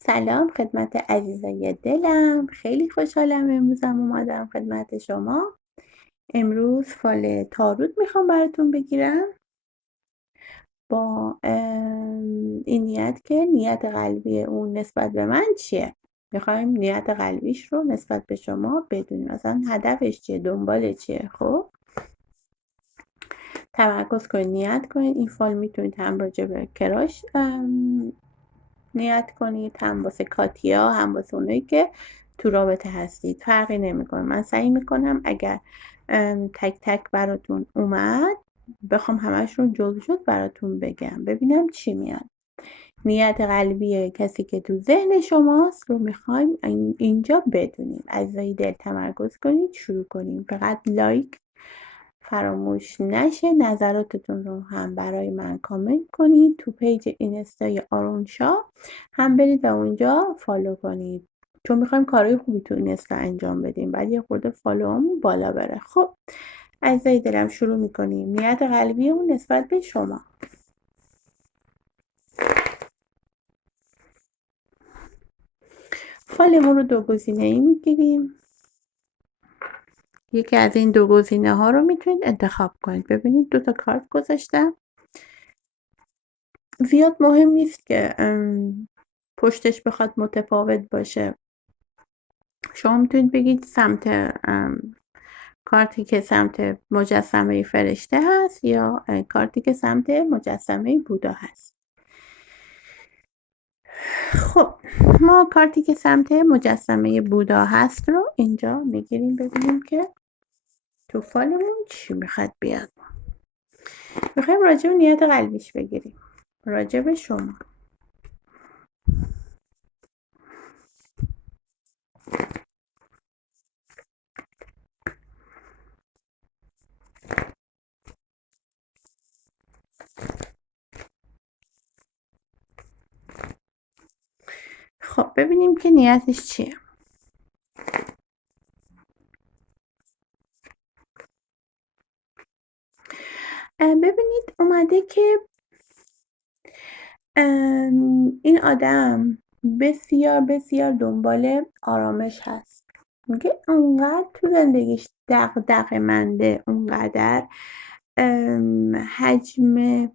سلام خدمت عزیزای دلم. خیلی خوشحالم امروزم اومدم خدمت شما. امروز فال تاروت میخوام براتون بگیرم با این نیت که نیت قلبی اون نسبت به من چیه. میخوایم نیت قلبیش رو نسبت به شما بدونیم، مثلا هدفش چیه، دنبال چیه. خب تمرکز کنید، نیت کنید. این فال میتونید هم راجع به کراش نیت کنید، هم واسه کاتیا، هم واسه اونایی که تو رابطه هستید، فرقی نمیکنه. من سعی میکنم اگر تک تک براتون اومد بخوام همشون جزء براتون بگم، ببینم چی میاد. نیت قلبی کسی که تو ذهن شماست رو میخوایم اینجا بدونیم. عزیزای دل تمرکز کنید، شروع کنیم. فقط لایک فراموش نشه. نظراتتون رو هم برای من کامنت کنید. تو پیج اینستای آرونشا هم برید و اونجا فالو کنید، چون میخوایم کارهای خوبی تو اینستا انجام بدیم، بعد یه خورده فالوامون بالا بره. خب عزیزای دلم شروع میکنیم. نیت قلبی اون نسبت به شما. فالمون رو دو گزینه‌ای میگیریم. یکی از این دو گزینه ها رو میتونید انتخاب کنید. ببینید دو تا کارت گذاشتم. زیاد مهم نیست که پشتش بخواد متفاوت باشه. شما میتونید بگید سمت کارتی که سمت مجسمه فرشته هست یا کارتی که سمت مجسمه بودا هست. خب ما کارتی که سمت مجسمه بودا هست رو اینجا میگیریم، ببینیم که تو فالمون چی میخواد بیاد. میخوایم راجع به نیت قلبیش بگیریم، راجع به شما. خب ببینیم که نیتش چیه. ببینید اومده که این آدم بسیار بسیار دنبال آرامش هست. میگه اونقدر تو زندگیش دغدغه‌منده، اونقدر حجم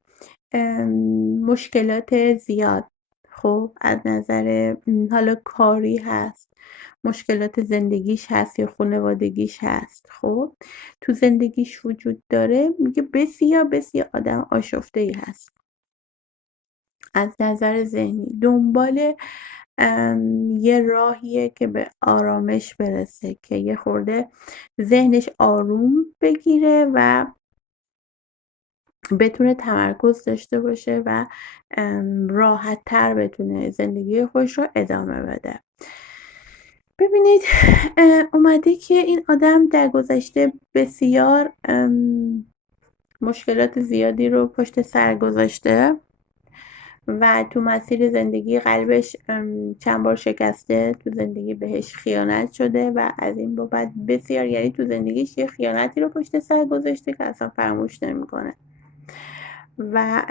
مشکلات زیاد، خب از نظر حالا کاری هست، مشکلات زندگیش هست یا خانوادگیش هست، خب تو زندگیش وجود داره. میگه بسیار بسیار آدم آشفته‌ای هست از نظر ذهنی، دنبال یه راهیه که به آرامش برسه، که یه خورده ذهنش آروم بگیره و بتونه تمرکز داشته باشه و راحت تر بتونه زندگی خودش رو ادامه بده. ببینید اومده که این آدم در گذشته بسیار مشکلات زیادی رو پشت سر گذاشته و تو مسیر زندگی قلبش چند بار شکسته، تو زندگی بهش خیانت شده و از این بابت بسیار، یعنی تو زندگیش یه خیانتی رو پشت سر گذاشته که اصلا فراموش نمیکنه و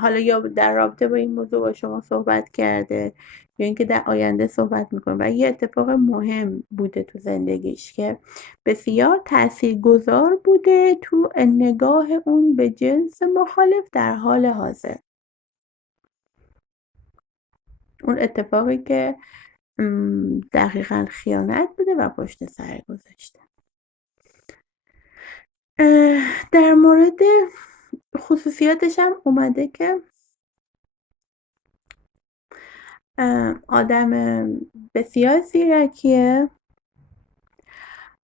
حالا یا در رابطه با این موضوع با شما صحبت کرده یا اینکه در آینده صحبت میکنه و یه اتفاق مهم بوده تو زندگیش که بسیار تاثیرگذار بوده تو نگاه اون به جنس مخالف در حال حاضر. اون اتفاقی که دقیقا خیانت بوده و پشت سر گذاشته. در مورد خصوصیاتش هم اومده که آدم بسیار زیرکیه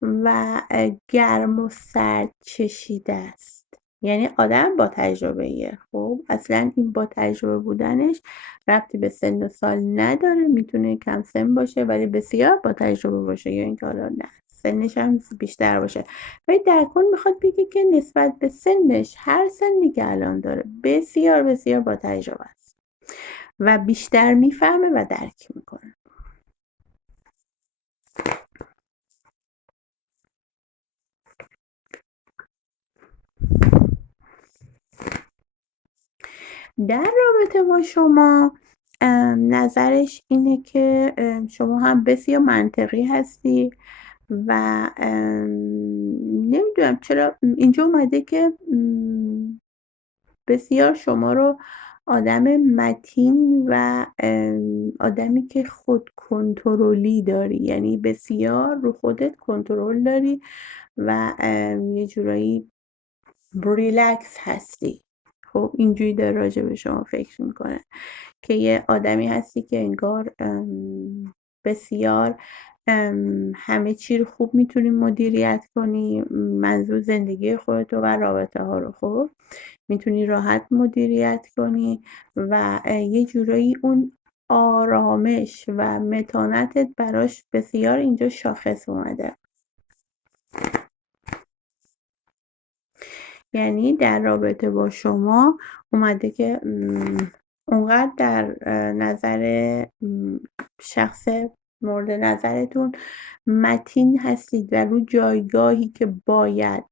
و گرم و سرد چشیده است، یعنی آدم با تجربه ایه. خب اصلا این با تجربه بودنش ربطی به سن و سال نداره، میتونه کم سن باشه ولی بسیار با تجربه باشه، یا اینکه حالا نه سنش هم بیشتر باشه. ولی در کل میخواد بگه که نسبت به سنش، هر سنی که الان داره، بسیار بسیار با تجربه است و بیشتر میفهمه و درک میکنه. در رابطه با شما نظرش اینه که شما هم بسیار منطقی هستی و نمیدونم چرا اینجا اومده که بسیار شما رو آدم متین و آدمی که خود کنترلی داری، یعنی بسیار رو خودت کنترل داری و یه جورایی ریلکس هستی. خب اینجوری داره راجع به شما فکر میکنه که یه آدمی هستی که انگار بسیار همه چی رو خوب میتونی مدیریت کنی، منظور زندگی خودتو و رابطه ها رو خب میتونی راحت مدیریت کنی و یه جورایی اون آرامش و متانتت براش بسیار اینجا شاخص اومده. یعنی در رابطه با شما اومده که اونقدر در نظر شخص مورد نظرتون متین هستید و رو جایگاهی که باید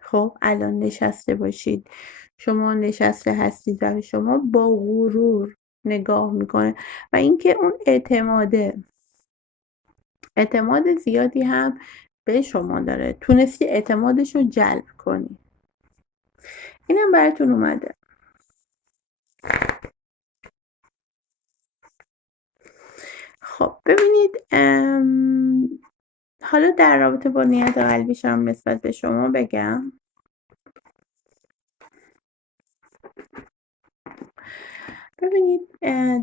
خب الان نشسته باشید. شما نشسته هستید و شما با غرور نگاه میکنه و اینکه اون اعتماد زیادی هم به شما داره، تونستی اعتمادش رو جلب کنی. اینم براتون اومده. خب ببینید حالا در رابطه با نیت قلبیش هم نسبت به شما بگم. ببینید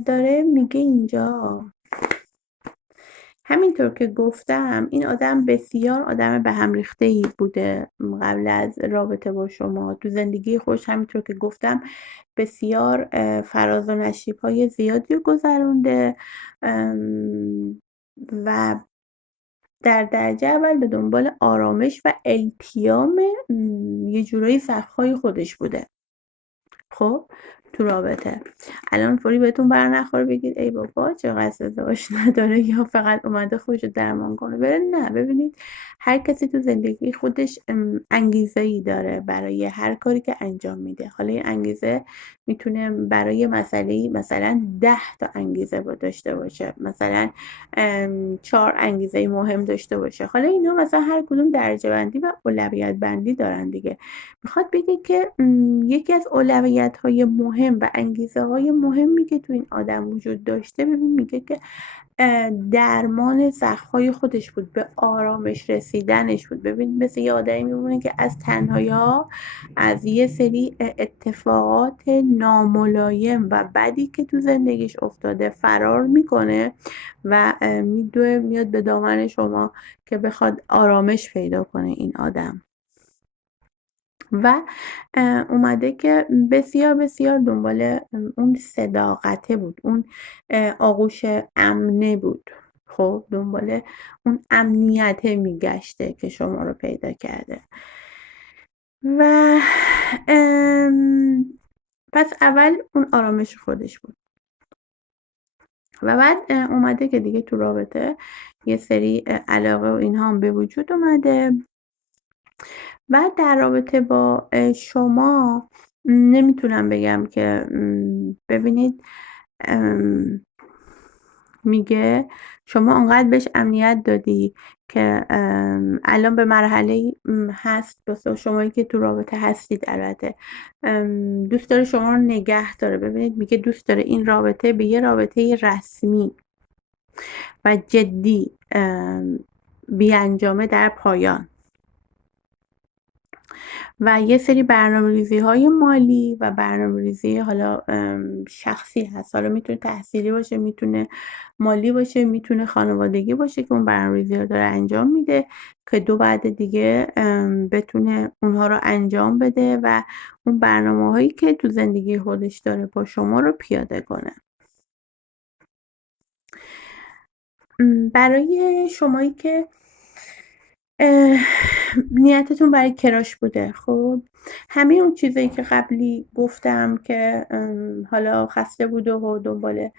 داره میگه اینجا همینطور که گفتم این آدم بسیار آدم به هم ریخته‌ای بوده قبل از رابطه با شما. تو زندگی خودش همینطور که گفتم بسیار فراز و نشیب‌های زیادی رو گذرونده و در درجه اول به دنبال آرامش و التیام یه جورایی سقف‌های خودش بوده. خب تو رابطه الان فوری بهتون بر نخوره بگید ای بابا چه قصد ازدواج نداره یا فقط اومده خودشو درمان کنه بره. نه، ببینید هر کسی تو زندگی خودش انگیزه‌ای داره برای هر کاری که انجام میده. حالا این انگیزه میتونه برای مثلا 10 تا انگیزه داشته باشه، مثلا 4 انگیزه مهم داشته باشه. حالا اینا مثلا هر کدوم درجه بندی و اولویت بندی دارن دیگه. میخواد بگه که یکی از اولویت‌های مهم و انگیزه‌های مهمی که تو این آدم وجود داشته، ببین میگه که درمان زخم‌های خودش بود، به آرامش رسیدنش بود. ببین مثل یه آدمی میمونه که از تنهایی‌ها، از یه سری اتفاقات ناملایم و بدی که تو زندگیش افتاده فرار میکنه و میاد به دامن شما که بخواد آرامش پیدا کنه این آدم. و اومده که بسیار بسیار دنبال اون صداقته بود، اون آغوش امنه بود. خب دنبال اون امنیته میگشته که شما رو پیدا کرده. و پس اول اون آرامش خودش بود و بعد اومده که دیگه تو رابطه یه سری علاقه و اینها هم به وجود اومده و در رابطه با شما نمیتونم بگم که ببینید میگه شما انقدر بهش امنیت دادی که الان به مرحله هست واسه شمایی که تو رابطه هستید البته دوست داره شما رو نگه داره. ببینید میگه دوست داره این رابطه به یه رابطه رسمی و جدی بیانجامه در پایان و یه سری برنامه‌ریزی های مالی و برنامه‌ریزی حالا شخصی هست. حالا میتونه تحصیلی باشه، میتونه مالی باشه، میتونه خانوادگی باشه که اون برنامه‌ریزی رو داره انجام میده که بعد دیگه بتونه اونها رو انجام بده و اون برنامه هایی که تو زندگی خودش داره با شما رو پیاده کنه. برای شمایی که نیتتون برای کراش بوده، خب همه اون چیزایی که قبلی گفتم که حالا خسته بوده و دنبال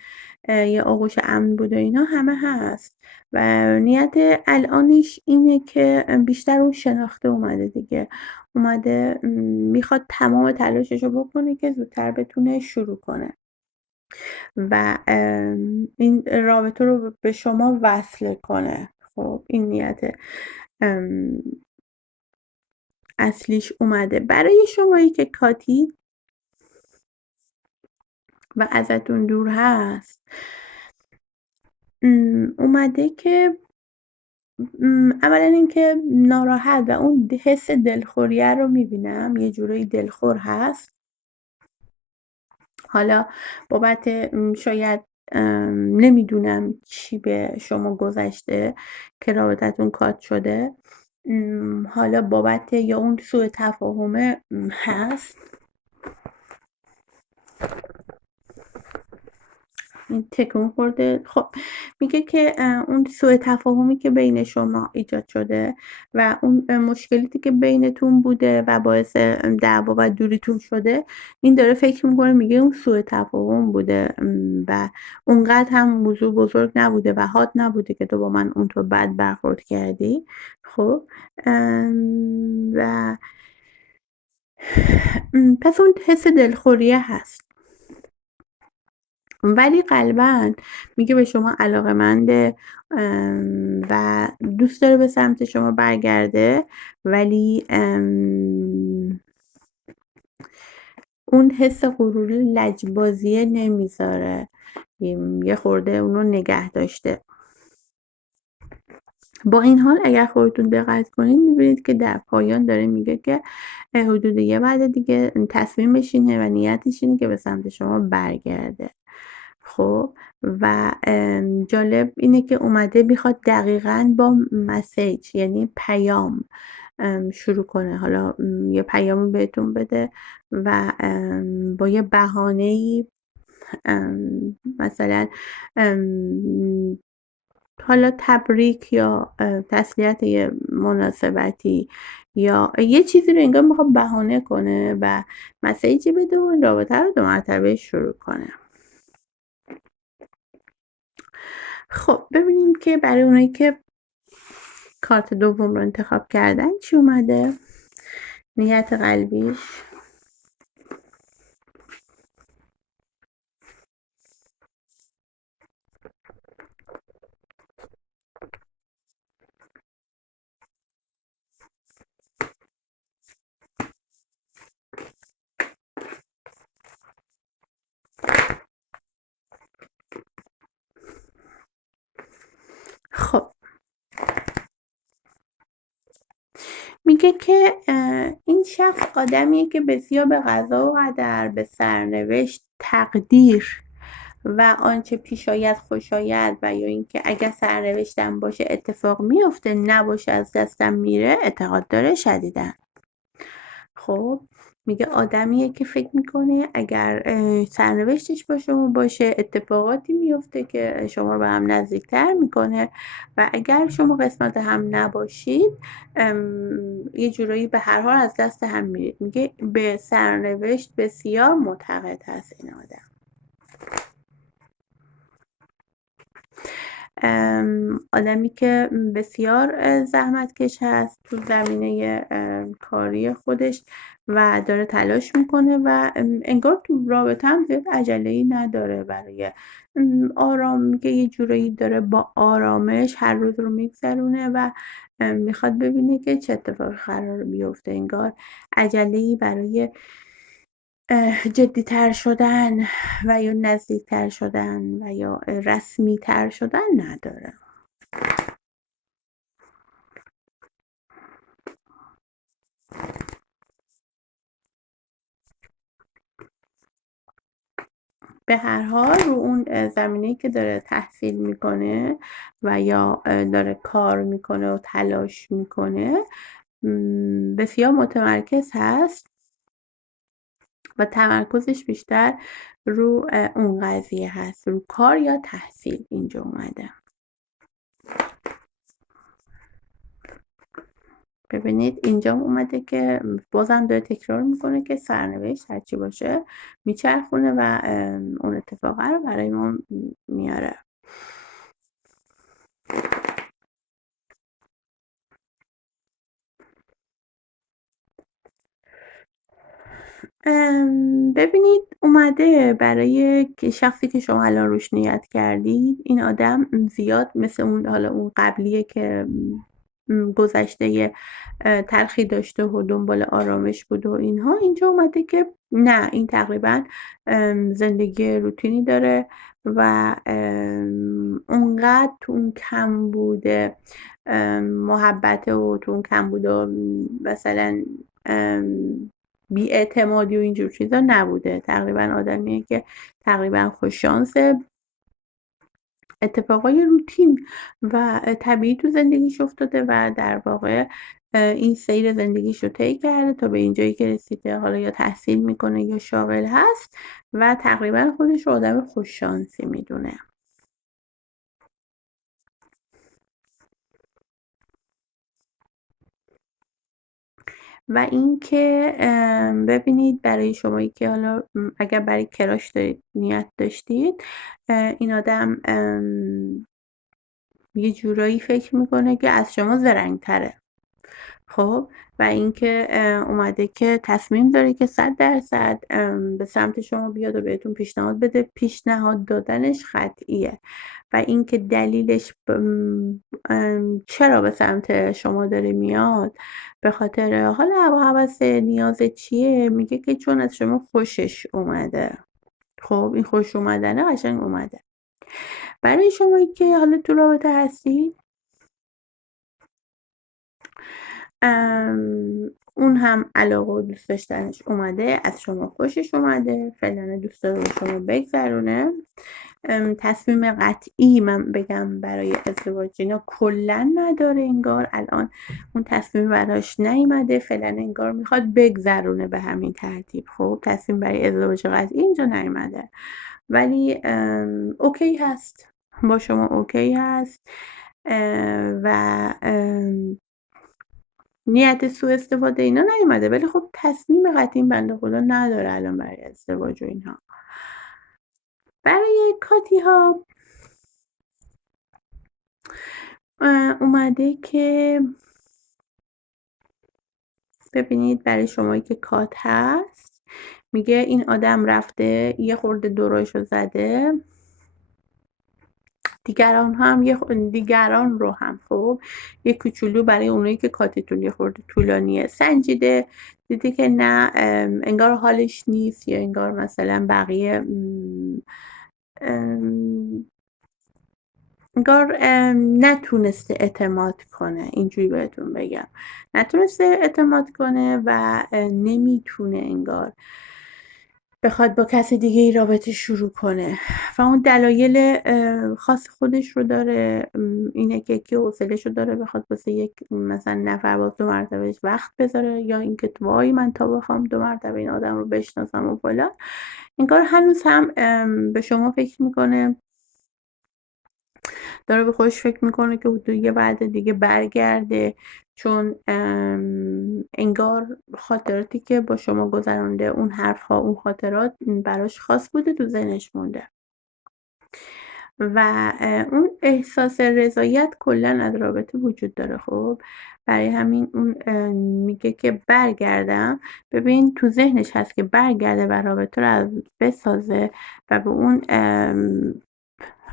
یه آغوش امن بوده اینا همه هست و نیت الانش اینه که بیشتر اون شناخته اومده دیگه، اومده میخواد تمام تلاشش رو بکنه که زودتر بتونه شروع کنه. و این رابطه رو به شما وصل کنه. خب این نیت اصلیش اومده. برای شمایی که کاتید و ازتون دور هست، اومده که اولا اینکه ناراحت و اون حس دلخوریه رو میبینم، یه جورایی دلخور هست. حالا بابت شاید نمیدونم چی به شما گذشته که رابطتون کات شده، حالا بابت یا اون سوء تفاهمه هست. این تکون خورده. خب میگه که اون سوء تفاهمی که بین شما ایجاد شده و اون مشکلاتی که بینتون بوده و باعث دعوا و دوریتون شده، این داره فکر میکنه، میگه اون سوء تفاهم بوده و اونقدر هم موضوع بزرگ نبوده و حاد نبوده که تو با من اونطور بد برخورد کردی. خب و پس اون حس دلخوریه هست، ولی قلباً میگه به شما علاقه‌منده و دوست داره به سمت شما برگرده، ولی اون حس غروری لجبازیه نمیذاره، یه خورده اونو نگه داشته. با این حال اگر خودتون دقت کنین میبینید که در پایان داره میگه که حدود یه بعد دیگه تصمیم بشینه و نیتش اینه که به سمت شما برگرده. خب و جالب اینه که اومده میخواد دقیقاً با مسیج، یعنی پیام شروع کنه. حالا یه پیامی بهتون بده و با یه بهانه‌ای، مثلا حالا تبریک یا تسلیت یه مناسبتی یا یه چیزی رو انگار میخواد بهانه کنه و مسیجی بده و این رابطه رو 2 مرتبه شروع کنه. خب ببینیم که برای اونایی که کارت دوم رو انتخاب کردن چی اومده، نیت قلبیش. خب میگه که این شخص آدمیه که بسیار به قضا و قدر، به سرنوشت، تقدیر و آنچه پیش آید خوش آید و یا اینکه اگر سرنوشتم باشه اتفاق میفته، نباشه از دستم میره اعتقاد داره شدیداً. خب میگه آدمیه که فکر میکنه اگر سرنوشتش با شما باشه اتفاقاتی میفته که شما رو به هم نزدیکتر میکنه و اگر شما قسمت هم نباشید یه جورایی به هر حال از دست هم میرید. میگه به سرنوشت بسیار معتقد هست این آدم. آدمی که بسیار زحمتکش هست تو زمینه کاری خودش و داره تلاش میکنه و انگار تو رابطه هم زیاد عجله‌ای نداره برای آرام. میگه یه جورایی داره با آرامش هر روز رو میگذرونه و میخواد ببینه که چه اتفاقی قرار بیفته. انگار عجله‌ای برای جدی‌تر شدن و یا نزدیکتر شدن و یا رسمی‌تر شدن نداره. به هر حال رو اون زمینه‌ای که داره تحصیل میکنه و یا داره کار میکنه و تلاش میکنه بسیار متمرکز هست و تمرکزش بیشتر رو اون قضیه هست، رو کار یا تحصیل. اینجا اومده. ببینید اینجا اومده که بازم داره تکرار میکنه که سرنوشت هرچی باشه میچرخونه و اون اتفاقه رو برای ما میاره. ببینید اومده برای شخصی که شما الان روش نیت کردید، این آدم زیاد مثل اون حالا اون قبلیه که گذشته تلخی داشته و دنبال آرامش بود و اینها، اینجا اومده که نه، این تقریبا زندگی روتینی داره و اونقدر تو اون کم بوده محبت و تو اون کم بوده مثلا بی‌اعتمادی و اینجور چیزا نبوده. تقریبا آدمیه که تقریبا خوششانسه، اتفاقای روتین و طبیعی تو زندگیش افتاده و در واقع این سیر زندگیش رو طی کرده تا به اینجایی که رسیده. حالا یا تحصیل میکنه یا شاغل هست و تقریبا خودش رو آدم خوششانسی میدونه. و اینکه ببینید برای شمایی که حالا اگر برای کراش دارید نیت داشتید، این آدم یه جورایی فکر میکنه که از شما زرنگ‌تره. خب و اینکه اومده که تصمیم داره که 100% به سمت شما بیاد و بهتون پیشنهاد بده. پیشنهاد دادنش قطعیه و اینکه دلیلش چرا به سمت شما داره میاد، به خاطر حالا هوا هوس نیاز چیه، میگه که چون از شما خوشش اومده. خب این خوش اومدنه قشنگ اومده. برای شمایی که حالا تو رابطه هستید، اون هم علاقه و دوست داشتنش اومده، از شما خوشش اومده، فعلا دوست داره با شما بگذرونه. تصمیم قطعی من بگم برای ازدواج اینا کلا نداره، انگار الان اون تصمیم براش نیومده، فعلا انگار میخواد بگذرونه به همین ترتیب. خب تصمیم برای ازدواج قطعی اینجا نیومده، ولی اوکی هست با شما، اوکی هست و نیت سوء استفاده اینا نیومده، ولی خب تصمیم قطعی بنده خدا نداره الان برای ازدواج و اینها. برای کاتی ها اومده که ببینید برای شمایی که کات هست، میگه این آدم رفته یه خورده دوراشو زده، دیگران رو هم خب یه کوچولو برای اونایی که کاتتون یه خورده طولانیه سنجیده، دیده که نه انگار حالش نیست، یا انگار مثلا بقیه انگار نتونسته اعتماد کنه، اینجوری بهتون بگم، نتونسته اعتماد کنه و نمیتونه انگار بخواد با کسی دیگه ای رابطه شروع کنه و اون دلایل خاص خودش رو داره. اینه که کی حوصله‌شو داره بخواد واسه یک مثلا نفر باز 2 مرتبهش وقت بذاره، یا اینکه وای من تا بخوام 2 مرتبه این آدم رو بشناسم و فلان. انگار هنوز هم به شما فکر میکنه، داره به خودش فکر میکنه که دیگه بعد دیگه برگرده، چون انگار خاطراتی که با شما گذرانده، اون حرفها، اون خاطرات براش خاص بوده، تو ذهنش مونده و اون احساس رضایت کلا از رابطه وجود داره. خب برای همین اون میگه که برگردم، ببین تو ذهنش هست که برگرده و رابطه رو بسازه و به اون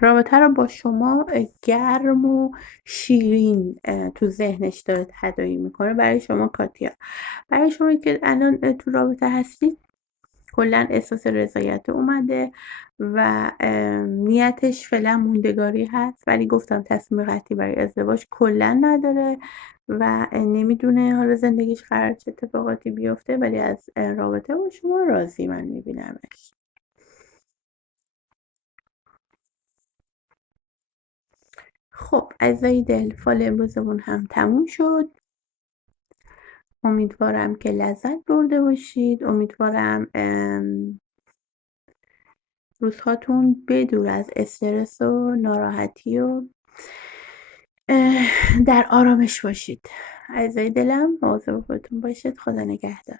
رابطه رو با شما گرم و شیرین تو ذهنش داره تداعی میکنه. برای شما کاتیا، برای شما که الان تو رابطه هستید، کلا احساس رضایت اومده و نیتش فعلا موندگاری هست، ولی گفتم تصمیم قطعی برای ازدواج کلا نداره و نمیدونه حالا زندگیش قرار چه اتفاقاتی بیفته، ولی از رابطه با شما راضی من میبینمش. خب عزیزای دل، فال امروزمون هم تموم شد. امیدوارم که لذت برده باشید. امیدوارم روزهاتون بدور از استرس و ناراحتی و در آرامش باشید. عزیزای دلم، مواظب خودتون باشید. خدا نگهدار.